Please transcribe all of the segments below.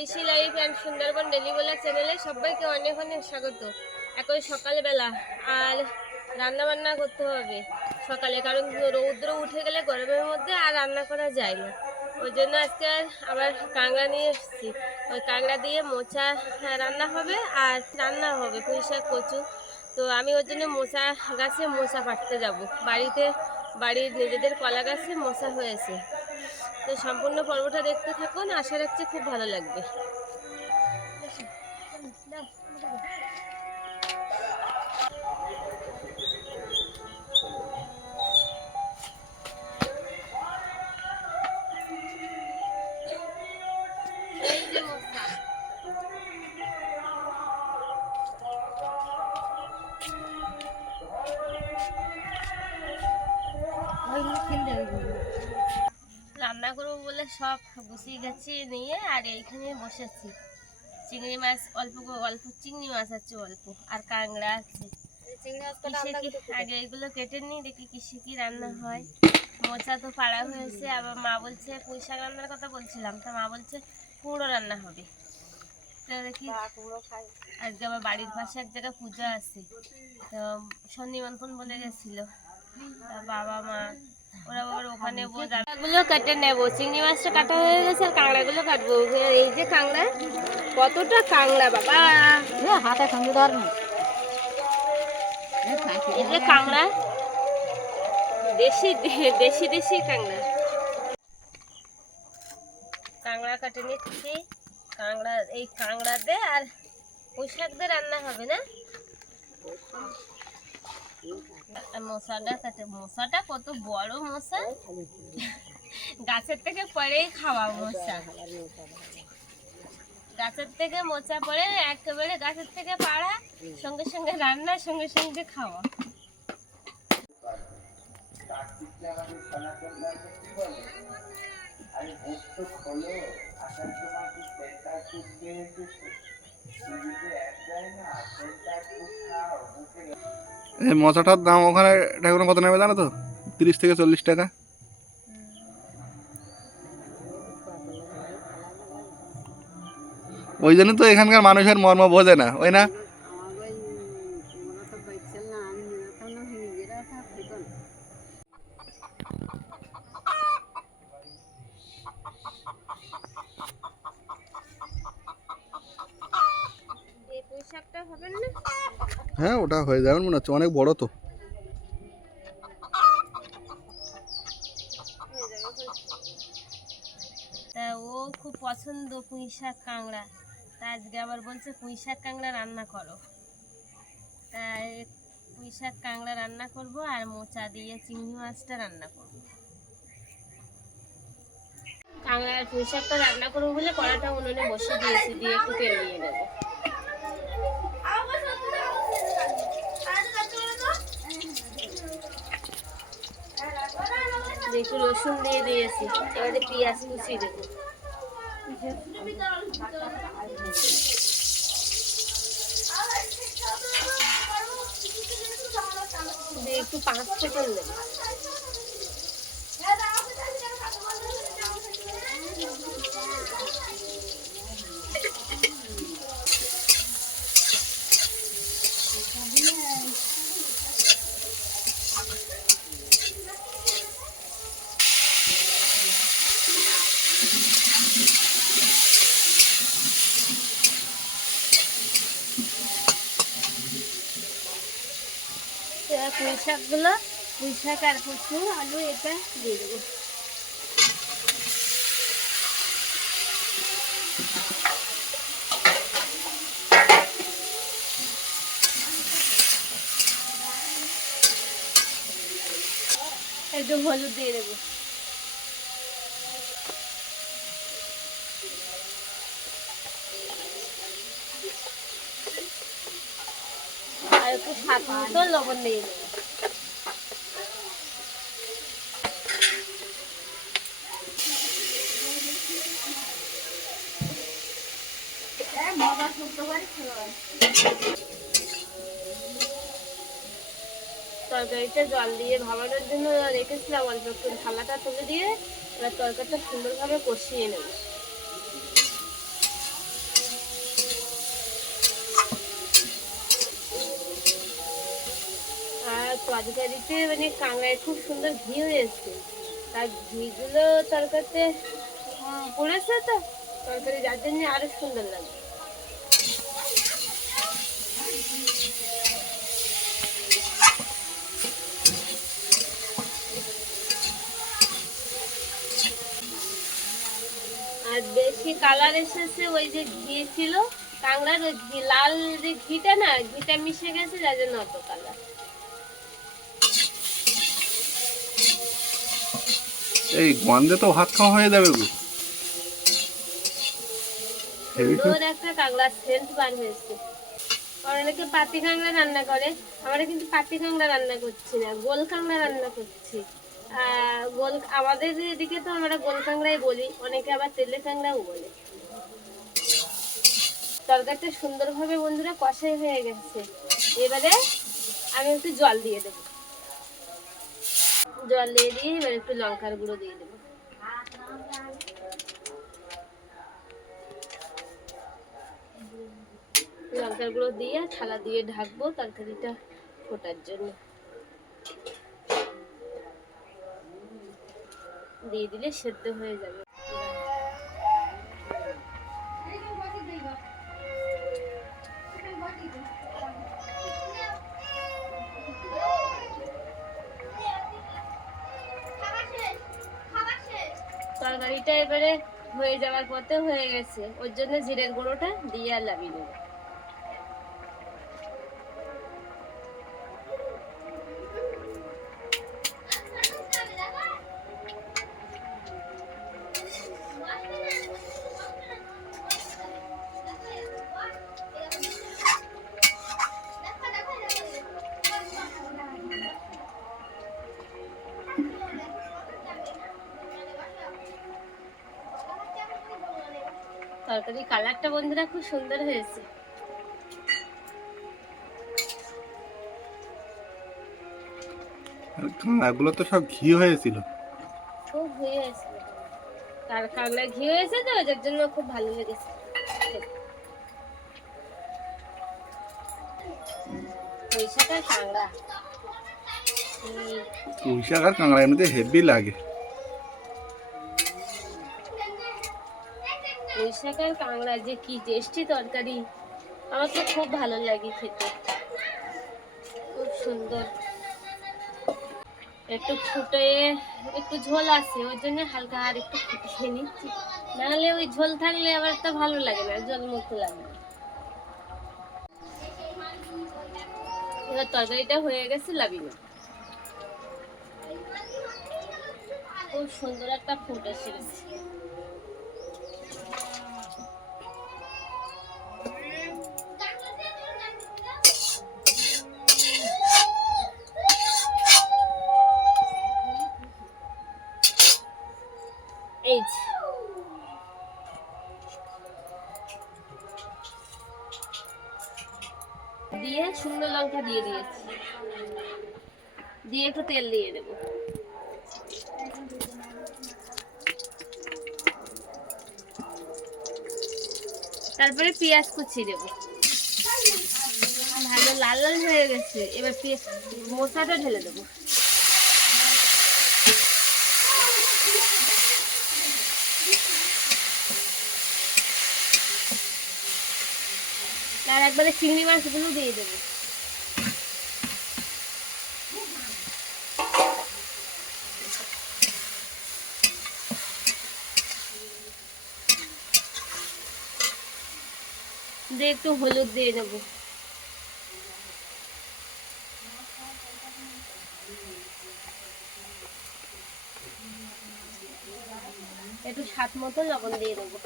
Oishi life and Sundarban daily বলা চ্যানেলে সবাইকে অনেক অনেক স্বাগত। এখন সকালবেলা আর রান্না বান্না করতে হবে সকালে, কারণ রৌদ্র উঠে গেলে গরমের মধ্যে আর রান্না করা যায় না। ওই জন্য আজকে আবার কাঁকড়া নিয়ে এসেছি। ওই কাঁকড়া দিয়ে মোচা রান্না হবে আর রান্না হবে পুঁই শাক কচু। তো আমি ওর জন্য মোচা গাছে মোচা পাড়তে যাব। বাড়িতে, বাড়ির নিজেদের কলা গাছে মোচা হয়েছে। তো সম্পূর্ণ পর্বটা দেখতে থাকুন আশা রাখছি খুব ভালো লাগবে। রান্না করব বলে সব গুছিয়ে গেছি নিয়ে আর এইখানে বসেছি। চিংড়ি মাছ অল্প অল্প চিংড়ি মাছ আছে অল্প আর কাঁকড়া আছে। আগে এগুলো কেটে নিই দেখি কিসে কি রান্না হয়। মোচা তো পাড়া হয়েছে আবার মা বলছে পুঁই শাক রান্নার কথা বলছিলাম তা মা বলছে কুমড়ো রান্না হবে। তো দেখি আজকে আবার বাড়ির পাশে এক জায়গায় পূজা আছে তো সন্নিমন্ত্রণ বলে গেছিল। বাবা মা ওরা আবার ওখানে গুলো কেটে নেব চিংড়ি মাছটা কাটা হয়ে গেছে আর কাঁকড়াগুলো কাটবো। এই যে কাঁকড়া কতটা কাঁকড়া বাবা। হাতে সঙ্গে ধর এই যে কাঁকড়া দেশি দেশি দেশি কাঁকড়া। কাঁকড়া কাটে নিচ্ছি। কাঁকড়া এই কাঁকড়া দে আর পুঁই শাক দিয়ে রান্না হবে না? আর মশাটা মশাটা, কত বড় মশা। গাছের থেকে পরেই খাওয়া মশা। গাছের থেকে মোচা পড়ে, একেবারে গাছের থেকে পাড়া, সঙ্গে সঙ্গে রান্না, সঙ্গে সঙ্গে খাওয়া। এই মশাটার দাম ওখানে ঠাকুর কত নেবে জানো তো? তিরিশ থেকে চল্লিশ টাকা। ওই জন্য তো এখানকার মানুষের মর্ম বোঝে না, ওই না এই পুঁই শাকটা হবে না হ্যাঁ ওটা হয়ে যাবে, মনে হচ্ছে। অনেক বড় তো। ও খুব পছন্দ পুঁই শাক কাঁকড়া। তা আজকে আবার বলছে পুঁই শাক কাঁকড়া রান্না করো। তা পুঁই শাক কাঁকড়া রান্না করব আর মোচা দিয়ে চিংড়ি মাছটা রান্না করব। কাঁকড়া আর পুঁই শাকটা রান্না করব বলে কড়াটা উনুনে বসে দিয়েছি, দিয়ে একটু তেল নিয়ে নেব দিয়ে একটু রসুন দিয়ে দিয়েছি এবারে পেঁয়াজ কুচি দেব। একটু পাঁচ সেকেন্ড এবার পুঁই শাকগুলো, পুঁই শাক আর কচু, আলু, এটা দিয়ে দেবো। একটু হলুদ দিয়ে দেবো আর তরকারিটা জল দিয়ে ভাবানোর জন্য রেখেছিলাম অল্প একটু থালাটা তুলে দিয়ে, এবার তরকারিটা সুন্দরভাবে কষিয়ে নেব। তরকারিতে মানে কাঁকড়ায় খুব সুন্দর ঘি হয়েছে। তার ঘিগুলো তরকারিতে পড়েছে তো, তরকারি যার জন্য আরও সুন্দর লাগে। আর বেশি কালার এসেছে ওই যে ঘি ছিল কাংড়ার ওই ঘি, লাল যে ঘিটা না, ঘিটা মিশে গেছে, যার জন্য অত কালার। এই গন্ধে তো ভাত খাওয়া হয়ে যাবে গো। একটা কাঁকড়ার সেন্ট বার হয়েছে। অনেকে পাতি কাঁকড়া রান্না করে আমরা কিন্তু পাতি কাঁকড়া রান্না করছি না গোল কাঁকড়া রান্না করছি। গোল আমাদের এদিকে তো আমরা গোল কাঁকড়াই বলি অনেকে আবার তেলে কাঁকড়াও বলে। তরকারিটা সুন্দরভাবে বন্ধুরা কষাই হয়ে গেছে। এবারে আমি একটু জল দিয়ে দেবো। জল দিয়ে একটু লঙ্কার গুঁড়ো দিয়ে দেবো। লঙ্কার গুঁড়ো দিয়ে থালা দিয়ে ঢাকবো তরকারিটা ফোটার জন্য। দিয়ে দিলে সেদ্ধ হয়ে যাবে। তরকারিটা এবারে হয়ে যাওয়ার পথে হয়ে গেছে। ওর জন্য জিরের গুঁড়োটা দিয়ে আর লাভিয়ে নেব তরকারি কালারটা বন্ধুরা খুব সুন্দর হয়েছে। কাঁকড়াগুলো তো সব ঘি হয়েছিল। খুব হয়ে হয়েছিল। তার কাঁকড়া ঘি হয়েছে তো যার জন্য খুব ভালো লেগেছে। কাঁকড়া। হুম, পুঁই আর কাঁকড়া এমনিতে হেভি লাগে। শাকের কাঁকড়া যে কি টেস্টি তরকারি আমার তো খুব ভালো লাগে খেতে। খুব সুন্দর। একটু ফুটে, একটু ঝোল আছে, ওই জন্য হালকা আর একটু ফুটে ফুটিয়ে নিচ্ছি। নাহলে ওই ঝোল থাকলে আবার তো ভালো লাগে না জল মতো লাগে তরকারিটা হয়ে গেছে লাবি না খুব সুন্দর একটা ফুট এসে গেছে। দিয়ে শুকনো লঙ্কা দিয়ে দিয়েছি। দিয়ে একটু তেল দিয়ে দেবো। তারপরে পেঁয়াজ কুচি দেবো। ভালো লাল লাল হয়ে গেছে। এবার পেঁয়াজ মশলাটা ঢেলে দেবো। আর একবারে চিংড়ি মাছগুলো দিয়ে দেবো। দিয়ে একটু হলুদ দিয়ে দেবো। একটু স্বাদ মতো লবণ দিয়ে দেবো।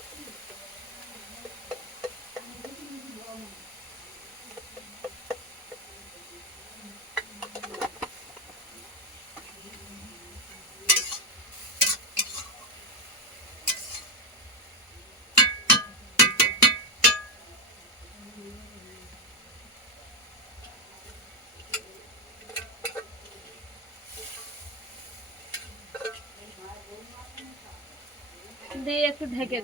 দিয়ে একটু ঢেকে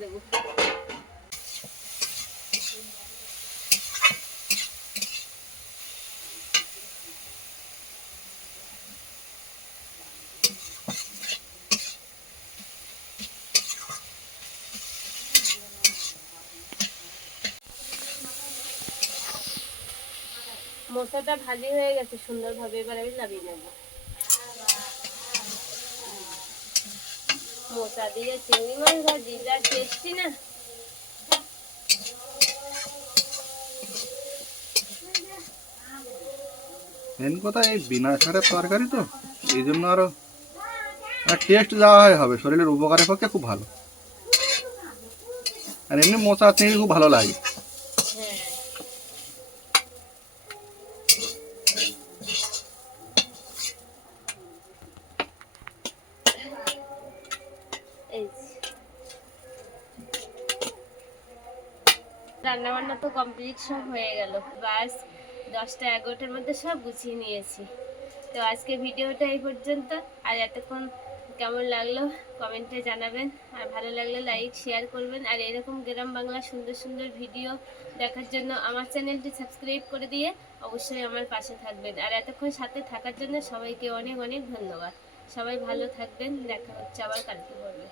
হয়ে গেছে সুন্দরভাবে এবার আমি নামিয়ে নেব। মোচা দিয়ে চিংড়ি মাছ ভাজি। টেস্টি না? মেন কথা, এই বিনা সারের তরকারি তো এই জন্য আরও টেস্ট যাওয়া হবে, শরীরের উপকারের পক্ষে খুব ভালো। আর এমনি মোচা চিংড়ি খুব ভালো লাগে হ্যাঁ এই যে। রান্না বান্না তো সব হয়ে গেল। বাস দশটা এগারোটার মধ্যে সব গুছিয়ে নিয়েছি। তো আজকে ভিডিওটা এই পর্যন্ত। আর এতক্ষণ কেমন লাগল কমেন্টে জানাবেন। আর ভালো লাগলে লাইক, শেয়ার করবেন। আর এরকম গ্রাম বাংলা সুন্দর সুন্দর ভিডিও দেখার জন্য আমার চ্যানেলটি সাবস্ক্রাইব করে দিয়ে অবশ্যই আমার পাশে থাকবেন। আর এতক্ষণ সাথে থাকার জন্য সবাইকে অনেক অনেক ধন্যবাদ। সবাই ভালো থাকবেন। দেখা হচ্ছে আবার কালকে পর্বে।